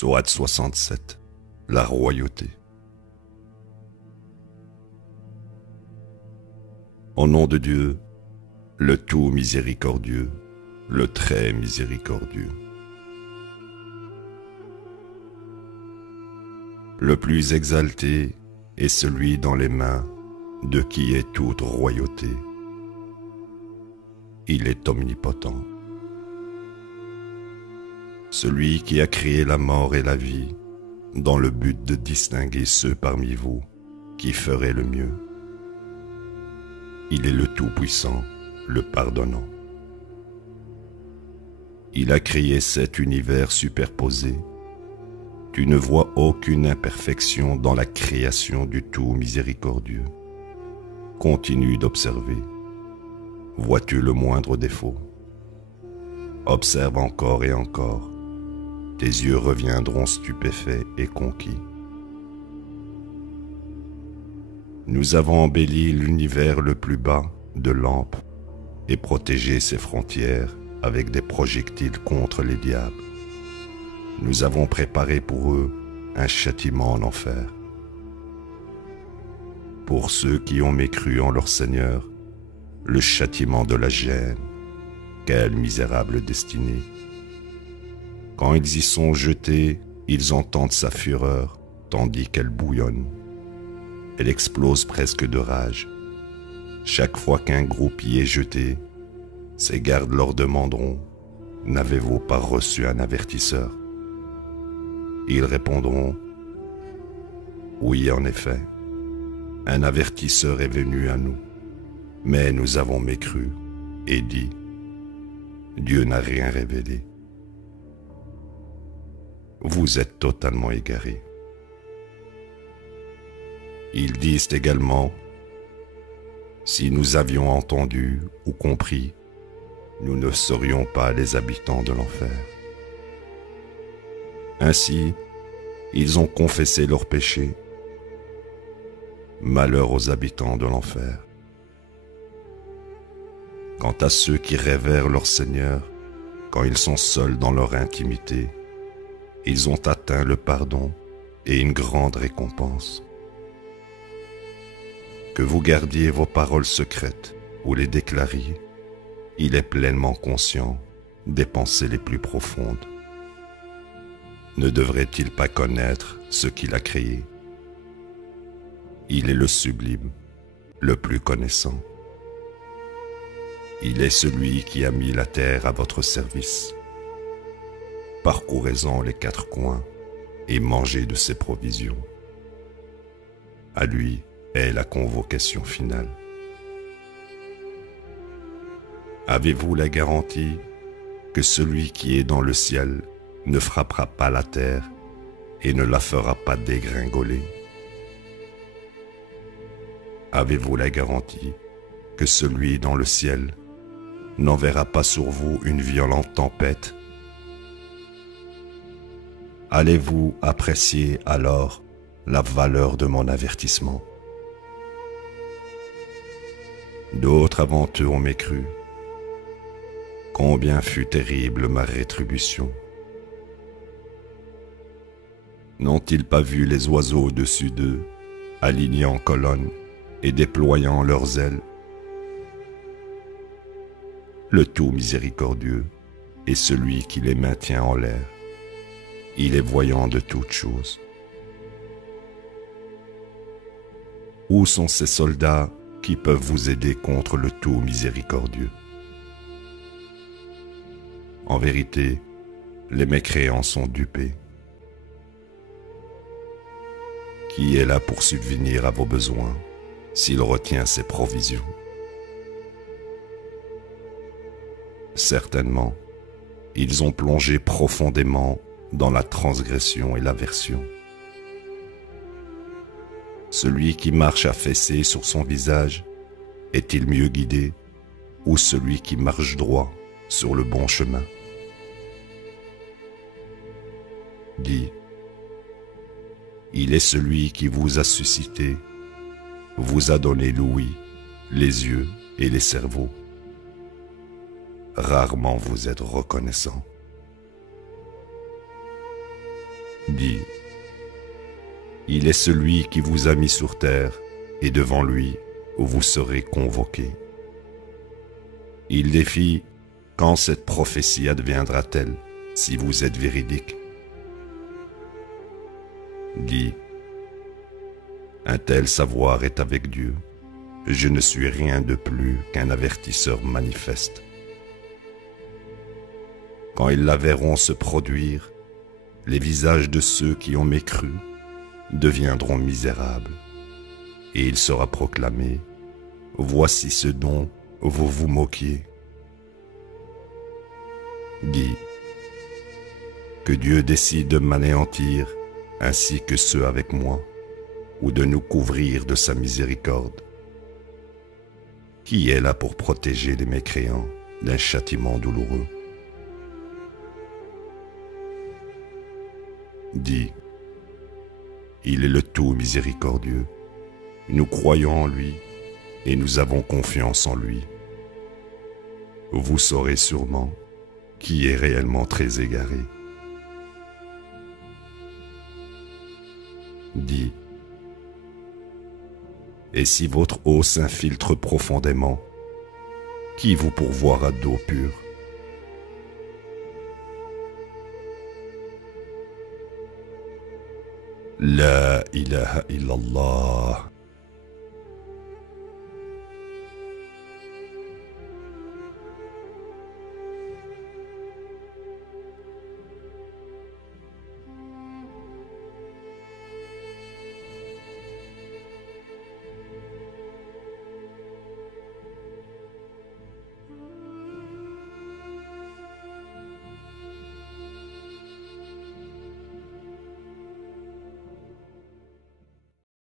Sourate 67, la royauté. Au nom de Dieu, le tout miséricordieux, le très miséricordieux. Le plus exalté est celui dans les mains de qui est toute royauté. Il est omnipotent. Celui qui a créé la mort et la vie, dans le but de distinguer ceux parmi vous qui feraient le mieux. Il est le Tout-Puissant, le Pardonnant. Il a créé cet univers superposé. Tu ne vois aucune imperfection dans la création du Tout Miséricordieux. Continue d'observer. Vois-tu le moindre défaut? Observe encore et encore. Tes yeux reviendront stupéfaits et conquis. Nous avons embelli l'univers le plus bas de lampes et protégé ses frontières avec des projectiles contre les diables. Nous avons préparé pour eux un châtiment en enfer. Pour ceux qui ont mécru en leur Seigneur, le châtiment de la gêne. Quelle misérable destinée! Quand ils y sont jetés, ils entendent sa fureur, tandis qu'elle bouillonne. Elle explose presque de rage. Chaque fois qu'un groupe y est jeté, ses gardes leur demanderont « N'avez-vous pas reçu un avertisseur ?» Ils répondront « Oui, en effet, un avertisseur est venu à nous, mais nous avons mécru et dit « Dieu n'a rien révélé. » Vous êtes totalement égarés. Ils disent également, si nous avions entendu ou compris, nous ne serions pas les habitants de l'enfer. Ainsi, ils ont confessé leurs péchés. Malheur aux habitants de l'enfer. Quant à ceux qui révèrent leur Seigneur, quand ils sont seuls dans leur intimité, ils ont atteint le pardon et une grande récompense. Que vous gardiez vos paroles secrètes ou les déclariez, il est pleinement conscient des pensées les plus profondes. Ne devrait-il pas connaître ce qu'il a créé? Il est le sublime, le plus connaissant. Il est celui qui a mis la terre à votre service. Parcourez-en les quatre coins et mangez de ses provisions. À lui est la convocation finale. Avez-vous la garantie que celui qui est dans le ciel ne frappera pas la terre et ne la fera pas dégringoler? Avez-vous la garantie que celui dans le ciel n'enverra pas sur vous une violente tempête? Allez-vous apprécier alors la valeur de mon avertissement? D'autres avant eux ont mécru. Combien fut terrible ma rétribution! N'ont-ils pas vu les oiseaux au-dessus d'eux, alignés en colonne et déployant leurs ailes? Le tout miséricordieux est celui qui les maintient en l'air. Il est voyant de toutes choses. Où sont ces soldats qui peuvent vous aider contre le tout miséricordieux? En vérité, les mécréants sont dupés. Qui est là pour subvenir à vos besoins s'il retient ses provisions? Certainement, ils ont plongé profondément dans la transgression et l'aversion. Celui qui marche affaissé sur son visage est-il mieux guidé ou celui qui marche droit sur le bon chemin? Dis, il est celui qui vous a suscité, vous a donné l'ouïe, les yeux et les cerveaux. Rarement vous êtes reconnaissant. dit, il est celui qui vous a mis sur terre, et devant lui, vous serez convoqués. Il défie, quand cette prophétie adviendra-t-elle, si vous êtes véridique? Dit, un tel savoir est avec Dieu. Je ne suis rien de plus qu'un avertisseur manifeste. Quand ils la verront se produire, les visages de ceux qui ont mécru deviendront misérables, et il sera proclamé, voici ce dont vous vous moquiez. Dit, que Dieu décide de m'anéantir, ainsi que ceux avec moi, ou de nous couvrir de sa miséricorde. Qui est là pour protéger les mécréants d'un châtiment douloureux? Dit, il est le tout miséricordieux. Nous croyons en lui et nous avons confiance en lui. Vous saurez sûrement qui est réellement très égaré. Dit, et si votre eau s'infiltre profondément, qui vous pourvoira d'eau pure? La ilaha illallah.